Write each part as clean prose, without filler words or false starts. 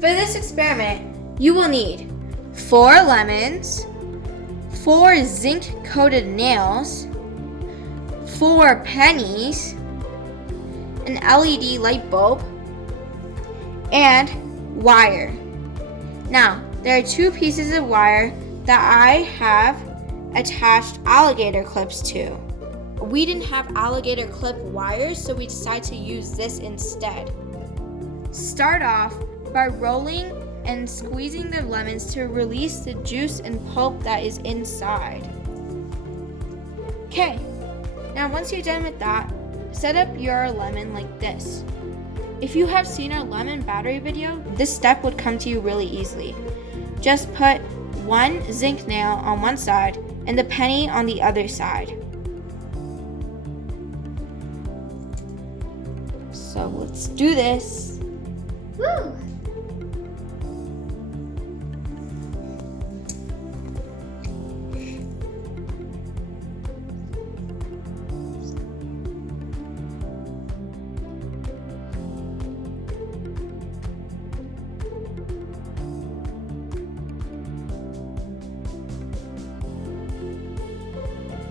For this experiment, you will need 4 lemons, 4 zinc-coated nails, 4 pennies, an LED light bulb, and wire. Now, there are 2 pieces of wire that I have attached alligator clips to. We didn't have alligator clip wires, so we decided to use this instead. Start off by rolling and squeezing the lemons to release the juice and pulp that is inside. Okay, now once you're done with that, set up your lemon like this. If you have seen our lemon battery video, this step would come to you really easily. Just put 1 zinc nail on one side and the penny on the other side. So let's do this. Woo!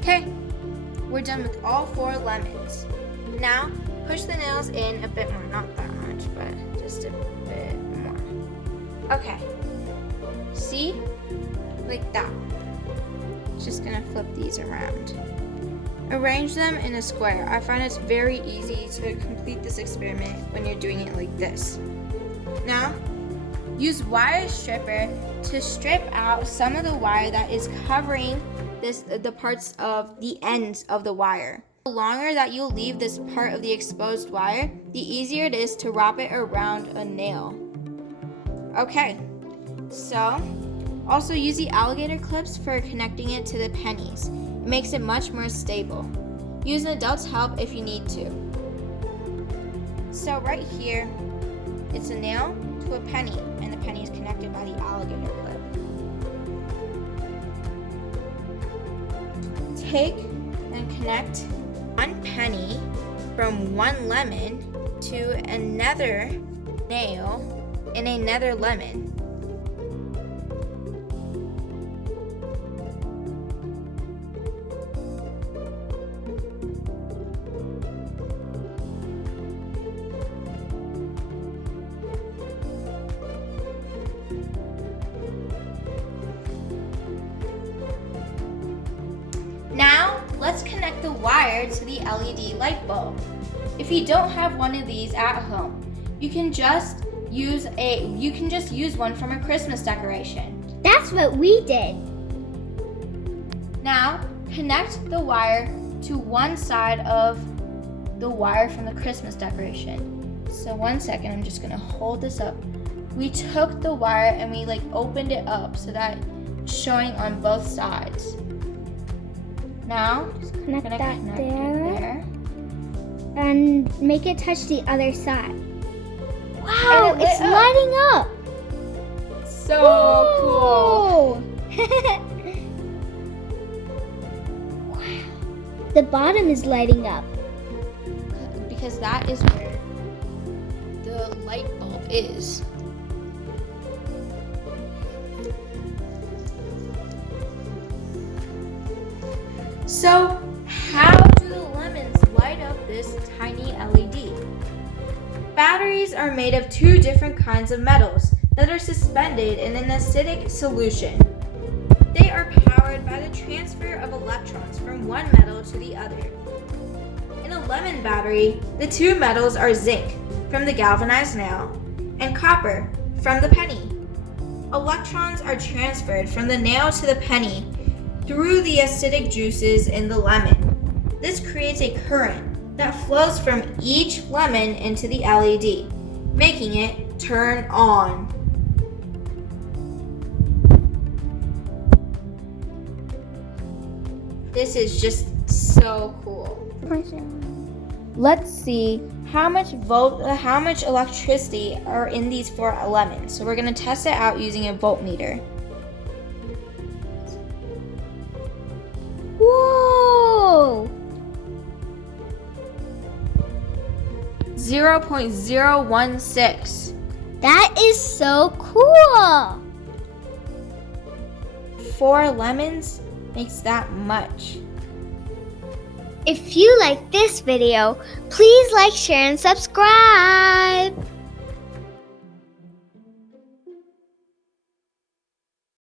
Okay, we're done with all 4 lemons. Now, push the nails in a bit more, not that much, but just a bit more. Okay, see? Like that. Just gonna flip these around. Arrange them in a square. I find it's very easy to complete this experiment when you're doing it like this. Now, use wire stripper to strip out some of the wire that is covering the parts of the ends of the wire. The longer that you leave this part of the exposed wire, the easier it is to wrap it around a nail. Okay, so also use the alligator clips for connecting it to the pennies. It makes it much more stable. Use an adult's help if you need to. So right here, it's a nail to a penny, and the penny is connected by the alligator clip. Take and connect 1 penny from 1 lemon to another nail in another lemon. Now, let's connect the wire to the LED light bulb. If you don't have one of these at home, you can just use one from a Christmas decoration. That's what we did. Now, connect the wire to one side of the wire from the Christmas decoration. So 1 second, I'm just gonna hold this up. We took the wire and we opened it up so that it's showing on both sides. Now, Connect I'm gonna that connect there. it there. And make it touch the other side. Wow, And it's lighting up. So cool. Wow. The bottom is lighting up. Because that is where the light bulb is. So, how do the lemons light up this tiny LED? Batteries are made of 2 different kinds of metals that are suspended in an acidic solution. They are powered by the transfer of electrons from one metal to the other. In a lemon battery, the 2 metals are zinc from the galvanized nail and copper from the penny. Electrons are transferred from the nail to the penny through the acidic juices in the lemon. This creates a current that flows from each lemon into the LED, making it turn on. This is just so cool. Let's see how much electricity are in these 4 lemons. So we're going to test it out using a voltmeter. Whoa! 0.016. That is so cool. 4 lemons makes that much. If you like this video, please like, share, and subscribe.